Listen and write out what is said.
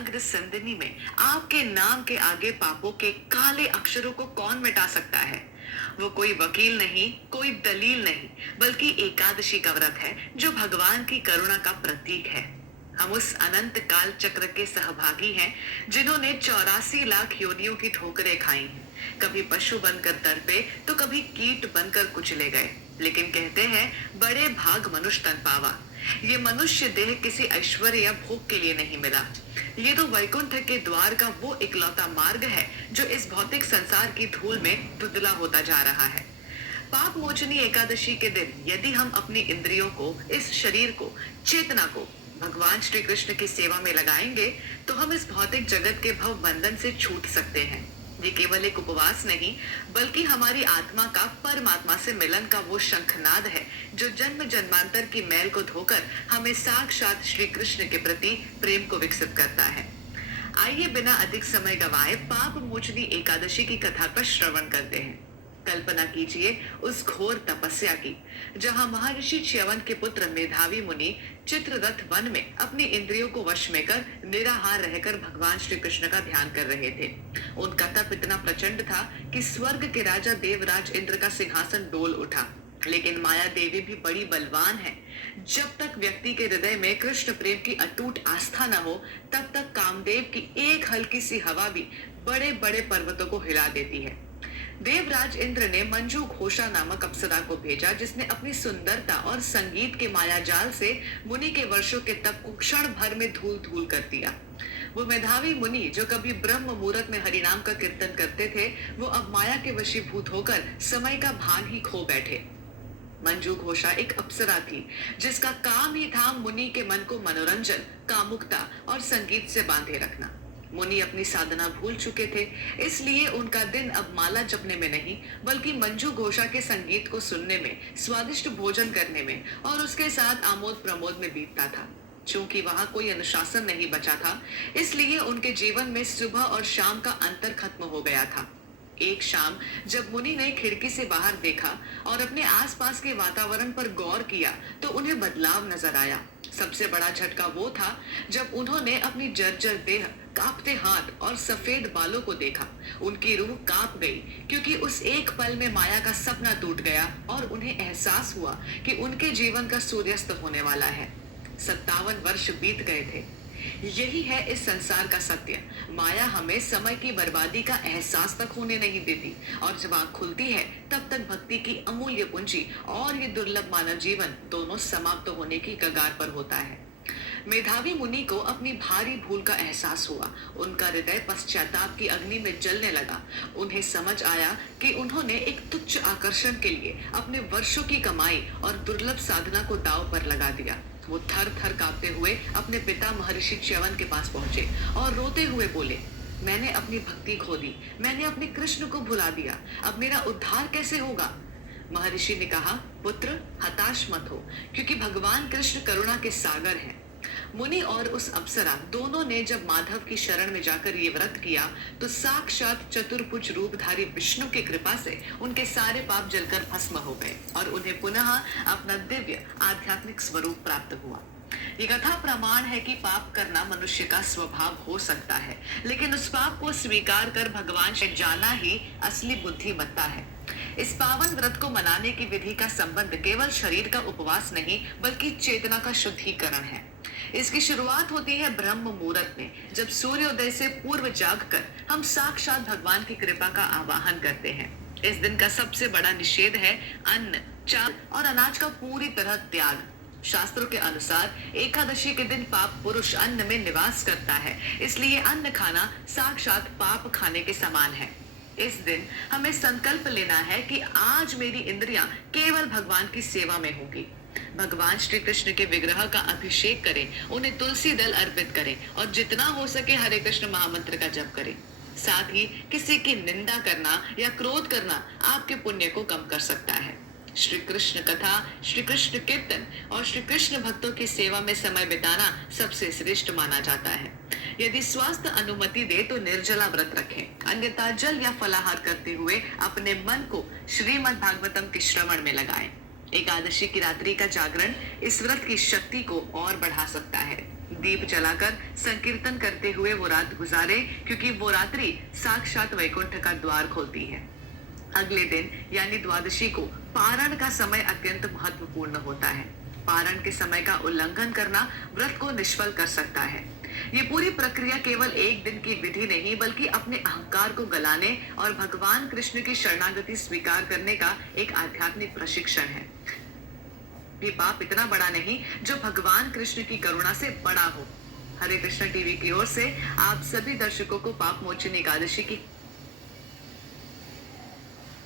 अग्र संदनी में आपके नाम के आगे पापों के काले अक्षरों को कौन मिटा सकता है? वो कोई वकील नहीं, कोई दलील नहीं, बल्कि एकादशी का व्रत है जो भगवान की करुणा का प्रतीक है। हम उस अनंत काल चक्र के सहभागी हैं जिन्होंने 84 लाख योनियों की ठोकरें खाई हैं। कभी पशु बनकर तड़पे तो कभी कीट बनकर कुचले गए, लेकिन कहते हैं बड़े भाग मनुष्य तन पावा। ये मनुष्य देह किसी ऐश्वर्य या भोग के लिए नहीं मिला। ये तो वैकुंठ के द्वार का वो इकलौता मार्ग है जो इस भौतिक संसार की धूल में धुंधला होता जा रहा है। पाप मोचनी एकादशी के दिन यदि हम अपनी इंद्रियों को, इस शरीर को, चेतना को भगवान श्री कृष्ण की सेवा में लगाएंगे तो हम इस भौतिक जगत के भव बंधन से छूट सकते हैं। ये केवल एक उपवास नहीं, बल्कि हमारी आत्मा का परमात्मा से मिलन का वो शंखनाद है जो जन्म जन्मांतर की मैल को धोकर हमें साक्षात श्री कृष्ण के प्रति प्रेम को विकसित करता है। आइए बिना अधिक समय गवाए पाप मोचनी एकादशी की कथा का श्रवण करते हैं। कल्पना कीजिए उस घोर तपस्या की जहां महर्षि च्यवन के पुत्र मेधावी मुनि चित्ररथ वन में अपनी इंद्रियों को वश में कर निराहार रहकर भगवान श्री कृष्ण का ध्यान कर रहे थे। उनका तप इतना प्रचंड था कि स्वर्ग के राजा देवराज इंद्र का सिंहासन डोल उठा। लेकिन माया देवी भी बड़ी बलवान है। जब तक व्यक्ति के हृदय में कृष्ण प्रेम की अटूट आस्था न हो, तब तक कामदेव की एक हल्की सी हवा भी बड़े बड़े पर्वतों को हिला देती है। देवराज इंद्र ने मंजू घोषा नामक अप्सरा को भेजा, जिसने अपनी सुंदरता और संगीत के मायाजाल से मुनि के वर्षों के तप को क्षण भर में धूल धूल कर दिया। वो मेधावी मुनि जो कभी ब्रह्म मुहूर्त में हरिनाम का कीर्तन करते थे, वो अब माया के वशीभूत होकर समय का भान ही खो बैठे। मंजू घोषा एक अप्सरा थी जिसका काम ही था मुनि के मन को मनोरंजन, कामुकता और संगीत से बांधे रखना। मुनि अपनी साधना भूल चुके थे, इसलिए उनका दिन अब माला जपने में नहीं, बल्कि मंजू घोषा के संगीत को सुनने में, स्वादिष्ट भोजन करने में और उसके साथ आमोद प्रमोद में बीतता था। चूंकि वहां कोई अनुशासन नहीं बचा था, इसलिए उनके जीवन में सुबह और शाम का अंतर खत्म हो गया था। एक शाम जब मुनि ने खिड़की से बाहर देखा और अपने आसपास के वातावरण पर गौर किया तो उन्हें बदलाव नजर आया। सबसे बड़ा झटका वो था जब उन्होंने अपनी जर्जर देह, कांपते हाथ और सफेद बालों को देखा। उनकी रूह कांप गई क्योंकि उस एक पल में माया का सपना टूट गया और उन्हें एहसास हुआ कि उनके जीवन का सूर्यास्त होने वाला है। 57 वर्ष बीत गए थे। यही है इस संसार का सत्य। माया हमें समय की बर्बादी का एहसास तक होने नहीं देती और जब आंख खुलती है तब तक भक्ति की अमूल्य पूंजी और ये दुर्लभ मानव जीवन दोनों समाप्त होने की कगार पर होता है। मेधावी मुनि को अपनी भारी भूल का एहसास हुआ। उनका हृदय पश्चाताप की अग्नि में जलने लगा। उन्हें समझ आया कि उन्होंने एक तुच्छ आकर्षण के लिए अपने वर्षों की कमाई और दुर्लभ साधना को दांव पर लगा दिया। वो थर थर कांपते हुए अपने पिता महर्षि च्यवन के पास पहुंचे और रोते हुए बोले, मैंने अपनी भक्ति खो दी, मैंने अपने कृष्ण को भुला दिया, अब मेरा उद्धार कैसे होगा? महर्षि ने कहा, पुत्र हताश मत हो, क्योंकि भगवान कृष्ण करुणा के सागर हैं। मुनि और उस अप्सरा दोनों ने जब माधव की शरण में जाकर ये व्रत किया तो साक्षात चतुर्भुज रूपधारी विष्णु की कृपा से उनके सारे पाप जलकर भस्म हो गए और उन्हें पुनः अपना दिव्य आध्यात्मिक स्वरूप प्राप्त हुआ। ये कथा प्रमाण है कि पाप करना मनुष्य का स्वभाव हो सकता है, लेकिन उस पाप को स्वीकार कर भगवान से जाना ही असली बुद्धिमत्ता है। इस पावन व्रत को मनाने की विधि का संबंध केवल शरीर का उपवास नहीं, बल्कि चेतना का शुद्धिकरण है। इसकी शुरुआत होती है ब्रह्म मुहूर्त में, जब सूर्योदय से पूर्व जागकर हम साक्षात भगवान की कृपा का आवाहन करते हैं। इस दिन का सबसे बड़ा निषेध है अन्न, चावल और अनाज का पूरी तरह त्याग। शास्त्रों के अनुसार एकादशी के दिन पाप पुरुष अन्न में निवास करता है, इसलिए अन्न खाना साक्षात पाप खाने के समान है। इस दिन हमें संकल्प लेना है कि आज मेरी इंद्रियां केवल भगवान की सेवा में होगी। भगवान श्री कृष्ण के विग्रह का अभिषेक करें, उन्हें तुलसी दल अर्पित करें और जितना हो सके हरे कृष्ण महामंत्र का जप करें। साथ ही किसी की निंदा करना या क्रोध करना आपके पुण्य को कम कर सकता है। श्री कृष्ण कथा, श्री कृष्ण कीर्तन और श्री कृष्ण भक्तों की सेवा में समय बिताना सबसे श्रेष्ठ माना जाता है। यदि स्वास्थ्य अनुमति दे तो निर्जला व्रत रखें, अन्यथा जल या फलाहार करते हुए अपने मन को श्रीमद् भागवतम के श्रवण में लगाएं। एकादशी की रात्रि का जागरण इस व्रत की शक्ति को और बढ़ा सकता है। दीप जलाकर संकीर्तन करते हुए वो रात गुजारे, क्योंकि वो रात्रि साक्षात वैकुंठ का द्वार खोलती है। अगले दिन यानी द्वादशी को पारण का समय अत्यंत महत्वपूर्ण होता है। पारण के समय का उल्लंघन करना व्रत को निष्फल कर सकता है। ये पूरी प्रक्रिया केवल एक दिन की विधि नहीं, बल्कि अपने अहंकार को गलाने और भगवान कृष्ण की शरणागति स्वीकार करने का एक आध्यात्मिक प्रशिक्षण है। ये पाप इतना बड़ा नहीं जो भगवान कृष्ण की करुणा से बड़ा हो। हरे कृष्ण टीवी की ओर से आप सभी दर्शकों को पाप मोचन एकादशी की